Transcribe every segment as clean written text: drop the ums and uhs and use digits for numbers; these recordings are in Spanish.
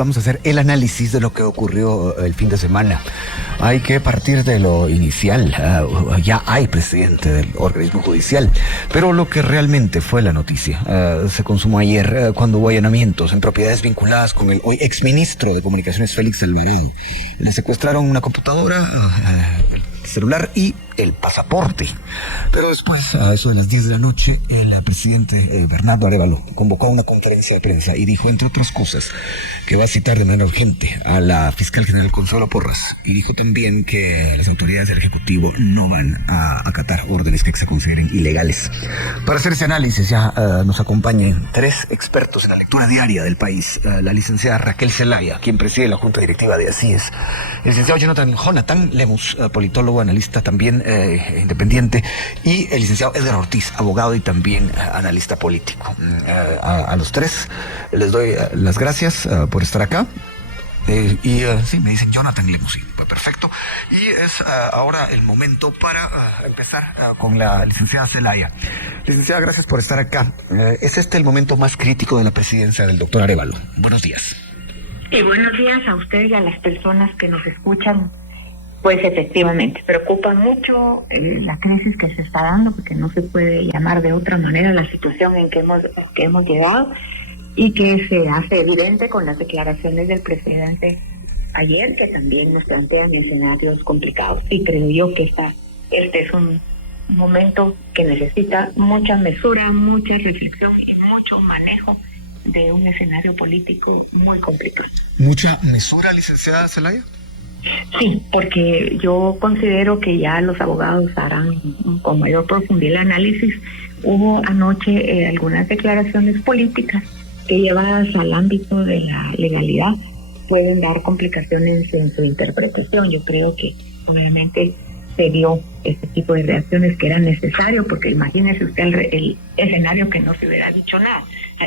vamos a hacer el análisis de lo que ocurrió el fin de semana. Hay que partir de lo inicial. Ya hay presidente del organismo judicial, pero lo que realmente fue la noticia se consumó ayer cuando hubo allanamientos en propiedades vinculadas con el hoy exministro de Comunicaciones Félix Salmerón. Le secuestraron una computadora, el celular y el pasaporte. Pero después, a eso de las 10 de la noche, el presidente Bernardo Arévalo convocó una conferencia de prensa y dijo, entre otras cosas, que va a citar de manera urgente a la fiscal general Consuelo Porras, y dijo también que las autoridades del Ejecutivo no van a acatar órdenes que se consideren ilegales. Para hacer ese análisis ya nos acompañan tres expertos en la lectura diaria del país. La licenciada Raquel Zelaya, quien preside la Junta Directiva de ACIES, el licenciado Jonathan Lemus, politólogo, analista también independiente, y el licenciado Edgar Ortiz, abogado y también analista político. A los tres les doy las gracias por estar acá. Sí, me dicen Jonathan Lemus, sí, pues perfecto. Y es ahora el momento para empezar con la licenciada Zelaya. Licenciada, gracias por estar acá. ¿Es este el momento más crítico de la presidencia del doctor Arévalo? Buenos días. Y buenos días a ustedes y a las personas que nos escuchan. Pues efectivamente, preocupa mucho la crisis que se está dando, porque no se puede llamar de otra manera la situación en que hemos llegado, y que se hace evidente con las declaraciones del presidente ayer, que también nos plantean escenarios complicados. Y creo yo que este es un momento que necesita mucha mesura, mucha reflexión y mucho manejo de un escenario político muy complicado. ¿Mucha mesura, licenciada Zelaya? Sí, porque yo considero que ya los abogados harán con mayor profundidad el análisis. Hubo anoche algunas declaraciones políticas que, llevadas al ámbito de la legalidad, pueden dar complicaciones en su interpretación. Yo creo que obviamente se dio este tipo de reacciones que era necesario, porque imagínese usted el escenario que no se hubiera dicho nada.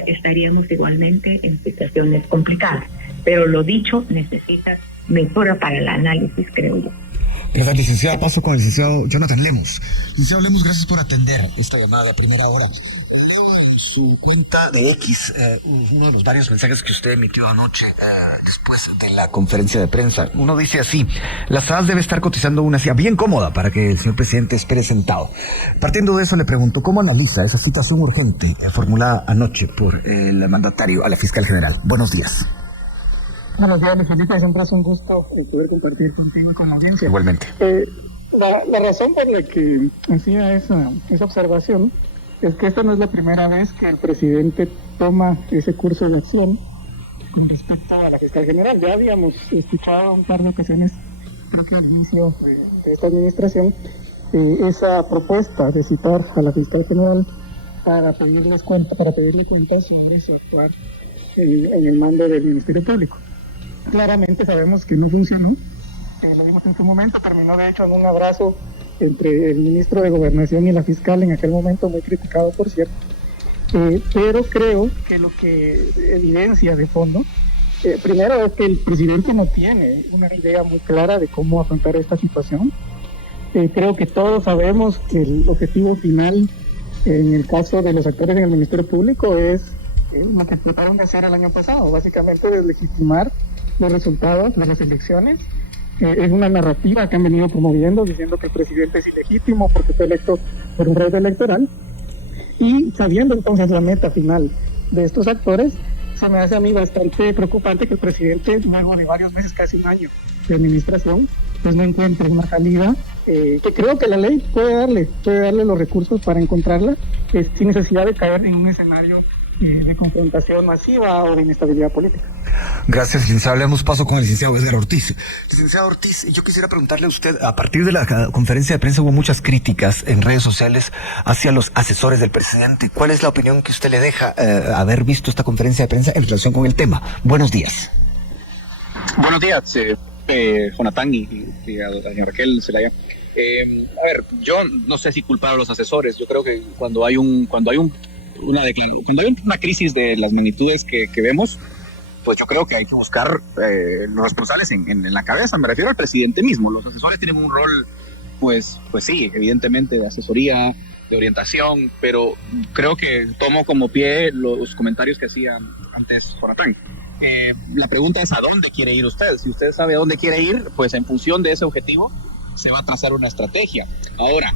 Estaríamos igualmente en situaciones complicadas, pero lo dicho necesita mejora para el análisis, creo yo. Gracias, licenciada. Paso con el licenciado Jonathan Lemus. Licenciado Lemus, gracias por atender esta llamada de primera hora. Leo en su cuenta de X uno de los varios mensajes que usted emitió anoche después de la conferencia de prensa. Uno dice así: la SAS debe estar cotizando una silla bien cómoda para que el señor presidente espere sentado. Partiendo de eso, le pregunto, ¿cómo analiza esa situación urgente formulada anoche por el mandatario a la fiscal general? Buenos días. Buenos días, Luis Felipe. Siempre es un gusto poder compartir contigo y con la audiencia. Igualmente. La razón por la que hacía esa observación es que esta no es la primera vez que el presidente toma ese curso de acción con respecto a la fiscal general. Ya habíamos escuchado un par de ocasiones, creo que al inicio de esta administración, esa propuesta de citar a la fiscal general para pedirle cuentas sobre su actuar en el mando del Ministerio Público. Claramente sabemos que no funcionó. Lo vimos en su momento, terminó de hecho en un abrazo entre el ministro de Gobernación y la fiscal, en aquel momento muy criticado, por cierto. Pero creo que lo que evidencia de fondo, primero, es que el presidente no tiene una idea muy clara de cómo afrontar esta situación. Creo que todos sabemos que el objetivo final, en el caso de los actores en el Ministerio Público, es lo que trataron de hacer el año pasado, básicamente deslegitimar los resultados de las elecciones. Es una narrativa que han venido promoviendo, diciendo que el presidente es ilegítimo porque fue electo por un régimen electoral, y sabiendo entonces la meta final de estos actores, se me hace a mí bastante preocupante que el presidente, luego de varios meses, casi un año de administración, pues no encuentre una salida, que creo que la ley puede darle los recursos para encontrarla, sin necesidad de caer en un escenario de confrontación masiva o de inestabilidad política. Gracias, licenciado. Le damos paso con el licenciado Edgar Ortiz. Licenciado Ortiz, yo quisiera preguntarle a usted, a partir de la conferencia de prensa hubo muchas críticas en redes sociales hacia los asesores del presidente. ¿Cuál es la opinión que usted le deja haber visto esta conferencia de prensa en relación con el tema? Buenos días. Buenos días, Jonathan y a doña Raquel Zelaya. A ver, yo no sé si culpar a los asesores. Yo creo que cuando hay una crisis de las magnitudes que vemos, pues yo creo que hay que buscar los responsables en la cabeza. Me refiero al presidente mismo. Los asesores tienen un rol, pues sí, evidentemente de asesoría, de orientación, pero creo que tomo como pie los comentarios que hacía antes Jonathan. La pregunta es: ¿a dónde quiere ir usted? Si usted sabe a dónde quiere ir, pues en función de ese objetivo se va a trazar una estrategia. Ahora,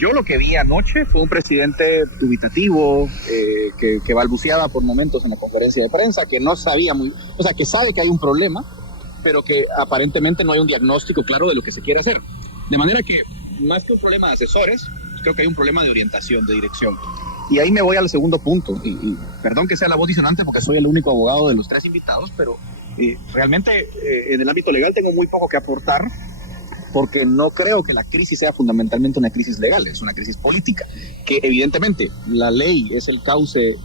yo lo que vi anoche fue un presidente dubitativo, que balbuceaba por momentos en la conferencia de prensa, que no sabía o sea, que sabe que hay un problema, pero que aparentemente no hay un diagnóstico claro de lo que se quiere hacer. De manera que, más que un problema de asesores, creo que hay un problema de orientación, de dirección. Y ahí me voy al segundo punto, y perdón que sea la voz disonante porque soy el único abogado de los tres invitados, pero realmente en el ámbito legal tengo muy poco que aportar, porque no creo que la crisis sea fundamentalmente una crisis legal, es una crisis política, que evidentemente la ley es el cauce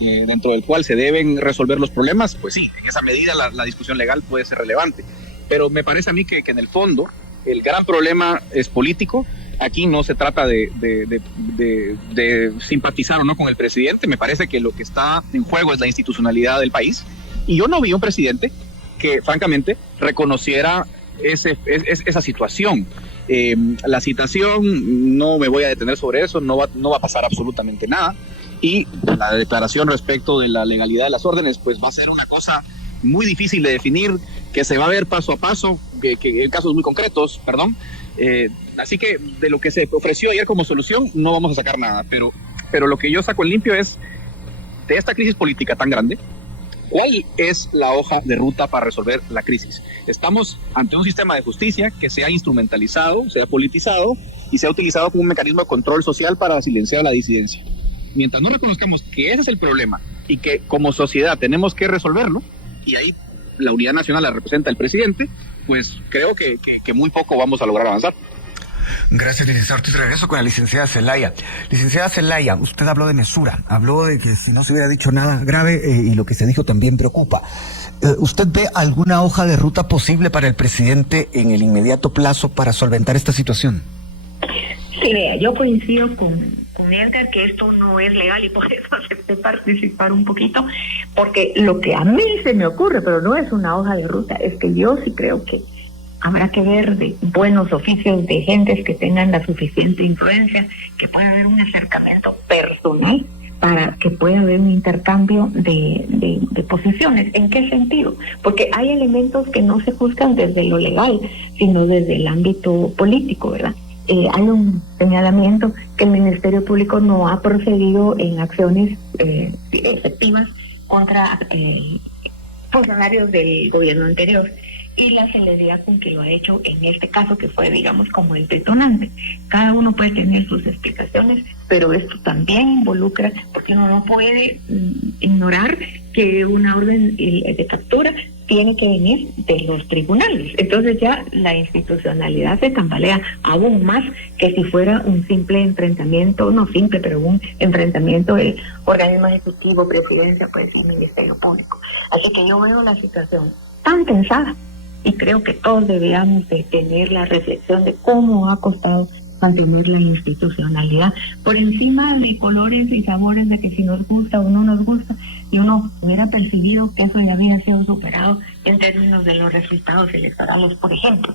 dentro del cual se deben resolver los problemas. Pues sí, en esa medida la discusión legal puede ser relevante, pero me parece a mí que en el fondo el gran problema es político. Aquí no se trata de simpatizar o no con el presidente. Me parece que lo que está en juego es la institucionalidad del país, y yo no vi un presidente que francamente reconociera esa situación. La citación, no me voy a detener sobre eso, no va a pasar absolutamente nada, y la declaración respecto de la legalidad de las órdenes pues va a ser una cosa muy difícil de definir, que se va a ver paso a paso, que en casos muy concretos, así que de lo que se ofreció ayer como solución no vamos a sacar nada, pero lo que yo saco en limpio es, de esta crisis política tan grande, ¿cuál es la hoja de ruta para resolver la crisis? Estamos ante un sistema de justicia que se ha instrumentalizado, se ha politizado y se ha utilizado como un mecanismo de control social para silenciar la disidencia. Mientras no reconozcamos que ese es el problema y que como sociedad tenemos que resolverlo, y ahí la unidad nacional la representa el presidente, pues creo que muy poco vamos a lograr avanzar. Gracias, licenciado Ortiz. Regreso con la licenciada Zelaya. Licenciada Zelaya, usted habló de mesura, habló de que si no se hubiera dicho nada grave, y lo que se dijo también preocupa. ¿Usted ve alguna hoja de ruta posible para el presidente en el inmediato plazo para solventar esta situación? Sí, vea, yo coincido con Edgar que esto no es legal, y por eso acepté participar un poquito, porque lo que a mí se me ocurre, pero no es una hoja de ruta, es que yo sí creo que habrá que ver de buenos oficios de gentes que tengan la suficiente influencia, que pueda haber un acercamiento personal para que pueda haber un intercambio de posiciones. ¿En qué sentido? Porque hay elementos que no se juzgan desde lo legal, sino desde el ámbito político, ¿verdad? Hay un señalamiento que el Ministerio Público no ha procedido en acciones efectivas contra funcionarios del gobierno anterior, y la celeridad con que lo ha hecho en este caso, que fue, digamos, como el detonante. Cada uno puede tener sus explicaciones, pero esto también involucra, porque uno no puede ignorar que una orden de captura tiene que venir de los tribunales. Entonces ya la institucionalidad se tambalea aún más que si fuera un simple enfrentamiento, no simple, pero un enfrentamiento del organismo ejecutivo, presidencia, pues, y Ministerio Público. Así que yo veo la situación tan tensada, y creo que todos deberíamos de tener la reflexión de cómo ha costado mantener la institucionalidad por encima de colores y sabores de que si nos gusta o no nos gusta, y uno hubiera percibido que eso ya había sido superado en términos de los resultados electorales, por ejemplo.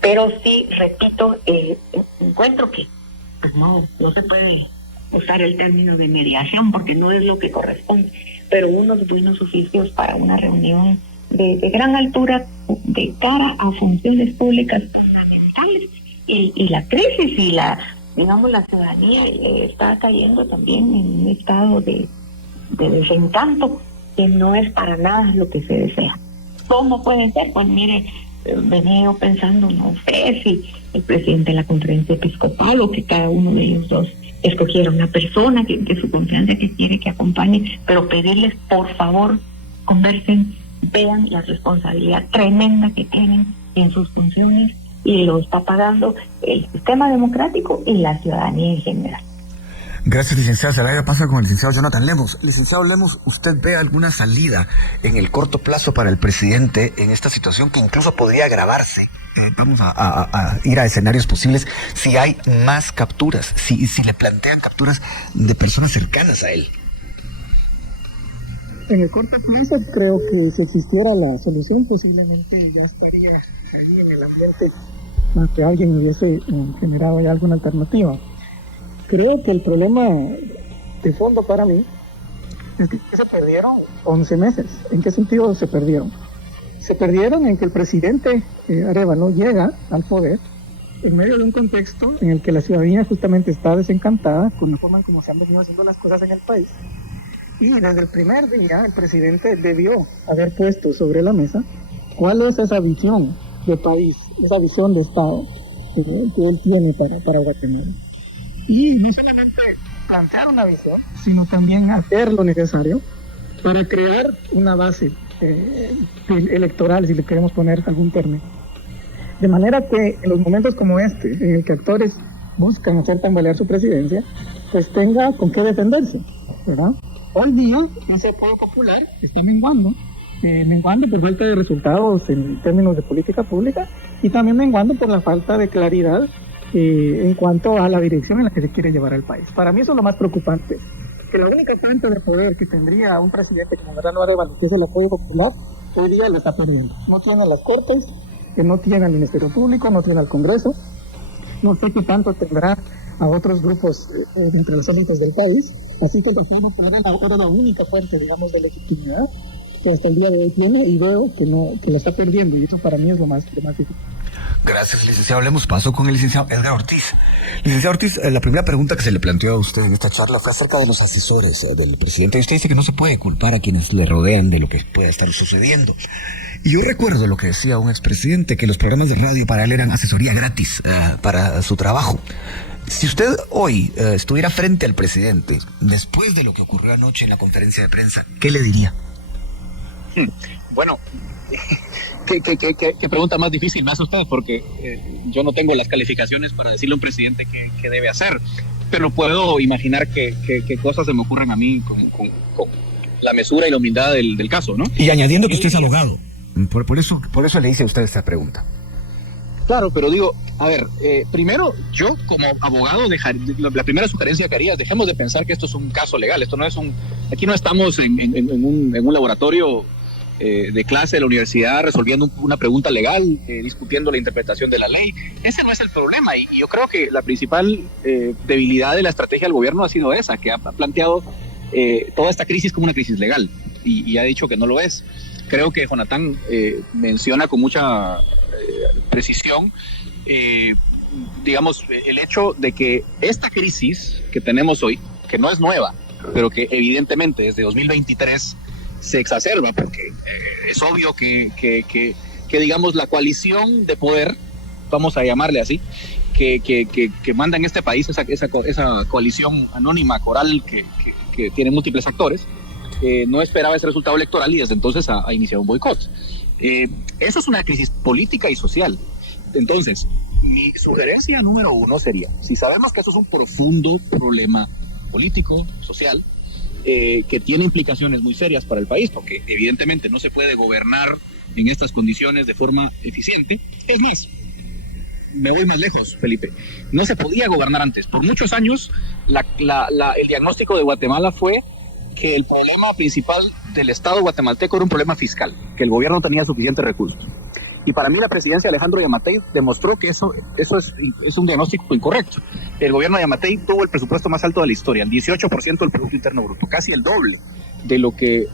Pero sí, repito, encuentro que pues no se puede usar el término de mediación porque no es lo que corresponde, pero unos buenos oficios para una reunión de gran altura de cara a funciones públicas fundamentales, y la crisis y la ciudadanía está cayendo también en un estado de desencanto que no es para nada lo que se desea. ¿Cómo puede ser? Pues mire, venía yo pensando, no sé si el presidente de la conferencia episcopal o que cada uno de ellos dos escogiera una persona que su confianza que quiere que acompañe, pero pedirles por favor conversen, vean la responsabilidad tremenda que tienen en sus funciones, y lo está pagando el sistema democrático y la ciudadanía en general. Gracias, licenciada Zelaya. Pasa con el licenciado Jonathan Lemos. Licenciado Lemos, ¿usted ve alguna salida en el corto plazo para el presidente en esta situación que incluso podría agravarse? Vamos a ir a escenarios posibles si hay más capturas, si le plantean capturas de personas cercanas a él. En el corto plazo creo que si existiera la solución posiblemente ya estaría ahí en el ambiente, más que alguien hubiese generado ya alguna alternativa. Creo que el problema de fondo para mí es que se perdieron 11 meses. ¿En qué sentido se perdieron? Se perdieron en que el presidente Arévalo llega al poder en medio de un contexto en el que la ciudadanía justamente está desencantada con la forma en cómo se han venido haciendo las cosas en el país. Y desde el primer día el presidente debió haber puesto sobre la mesa cuál es esa visión de país, esa visión de Estado que él tiene para Guatemala. Y no solamente plantear una visión, sino también hacer lo necesario para crear una base electoral, si le queremos poner algún término. De manera que en los momentos como este, en el que actores buscan hacer tambalear su presidencia, pues tenga con qué defenderse, ¿verdad? Hoy día ese apoyo popular está menguando por falta de resultados en términos de política pública y también menguando por la falta de claridad en cuanto a la dirección en la que se quiere llevar al país. Para mí eso es lo más preocupante, que la única fuente de poder que tendría un presidente como Mariano Arévalo, que es el apoyo popular, hoy día lo está perdiendo. No tiene las Cortes, que no tiene al Ministerio Público, no tiene al Congreso, no sé qué tanto tendrá a otros grupos entre los élites del país, así que era la única fuente, digamos, de legitimidad que hasta el día de hoy tiene, y veo que lo está perdiendo, y eso para mí es lo más difícil. Gracias, licenciado. Le hemos pasado con el licenciado Edgar Ortiz. Licenciado Ortiz, la primera pregunta que se le planteó a usted en esta charla fue acerca de los asesores del presidente. Usted dice que no se puede culpar a quienes le rodean de lo que pueda estar sucediendo. Y yo recuerdo lo que decía un expresidente, que los programas de radio para él eran asesoría gratis para su trabajo. Si usted hoy estuviera frente al presidente, después de lo que ocurrió anoche en la conferencia de prensa, ¿qué le diría? Bueno, ¿qué pregunta más difícil me hace usted? Porque yo no tengo las calificaciones para decirle a un presidente qué debe hacer, pero puedo imaginar qué cosas se me ocurren a mí con la mesura y la humildad del caso, ¿no? Y añadiendo que usted es abogado. Por eso le hice a usted esta pregunta. Claro, pero digo, a ver, primero, yo como abogado, la primera sugerencia que haría es dejemos de pensar que esto es un caso legal. Esto no es aquí no estamos en un laboratorio de clase de la universidad resolviendo una pregunta legal, discutiendo la interpretación de la ley. Ese no es el problema, y yo creo que la principal debilidad de la estrategia del gobierno ha sido esa, que ha planteado toda esta crisis como una crisis legal, y ha dicho que no lo es. Creo que Jonathan menciona con mucha precisión, digamos, el hecho de que esta crisis que tenemos hoy, que no es nueva, pero que evidentemente desde 2023 se exacerba, porque es obvio que digamos, la coalición de poder, vamos a llamarle así, que manda en este país, esa coalición anónima, coral, que tiene múltiples actores, no esperaba ese resultado electoral y desde entonces ha iniciado un boicot. Eso es una crisis política y social. Entonces, mi sugerencia número uno sería, si sabemos que eso es un profundo problema político, social, que tiene implicaciones muy serias para el país, porque evidentemente no se puede gobernar en estas condiciones de forma eficiente. Es más, me voy más lejos, Felipe, no se podía gobernar antes. Por muchos años, el diagnóstico de Guatemala fue que el problema principal del Estado guatemalteco era un problema fiscal, que el gobierno tenía suficientes recursos. Y para mí la presidencia de Alejandro Yamatei demostró que eso es un diagnóstico incorrecto. El gobierno de Yamatei tuvo el presupuesto más alto de la historia, el 18% del Producto Interno Bruto, casi el doble de lo que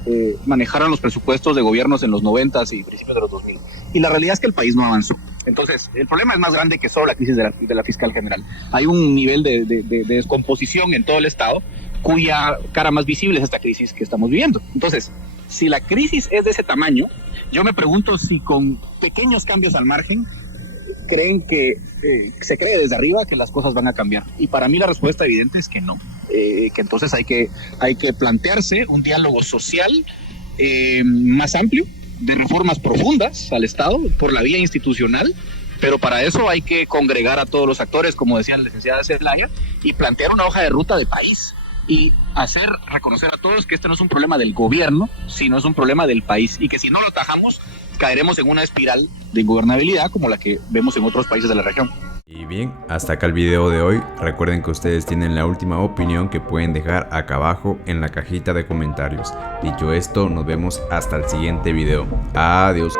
manejaron los presupuestos de gobiernos en los 90s y principios de los 2000. Y la realidad es que el país no avanzó. Entonces, el problema es más grande que solo la crisis de la fiscal general. Hay un nivel de descomposición en todo el Estado, cuya cara más visible es esta crisis que estamos viviendo. Entonces, si la crisis es de ese tamaño, yo me pregunto si con pequeños cambios al margen creen que se cree desde arriba que las cosas van a cambiar. Y para mí la respuesta evidente es que no. Que entonces hay que plantearse un diálogo social más amplio, de reformas profundas al Estado por la vía institucional, pero para eso hay que congregar a todos los actores, como decía la licenciada Celaya, y plantear una hoja de ruta de país. Y reconocer a todos que este no es un problema del gobierno, sino es un problema del país, y que si no lo atajamos, caeremos en una espiral de ingobernabilidad como la que vemos en otros países de la región. Y bien, hasta acá el video de hoy. Recuerden que ustedes tienen la última opinión que pueden dejar acá abajo en la cajita de comentarios. Dicho esto, nos vemos hasta el siguiente video. Adiós.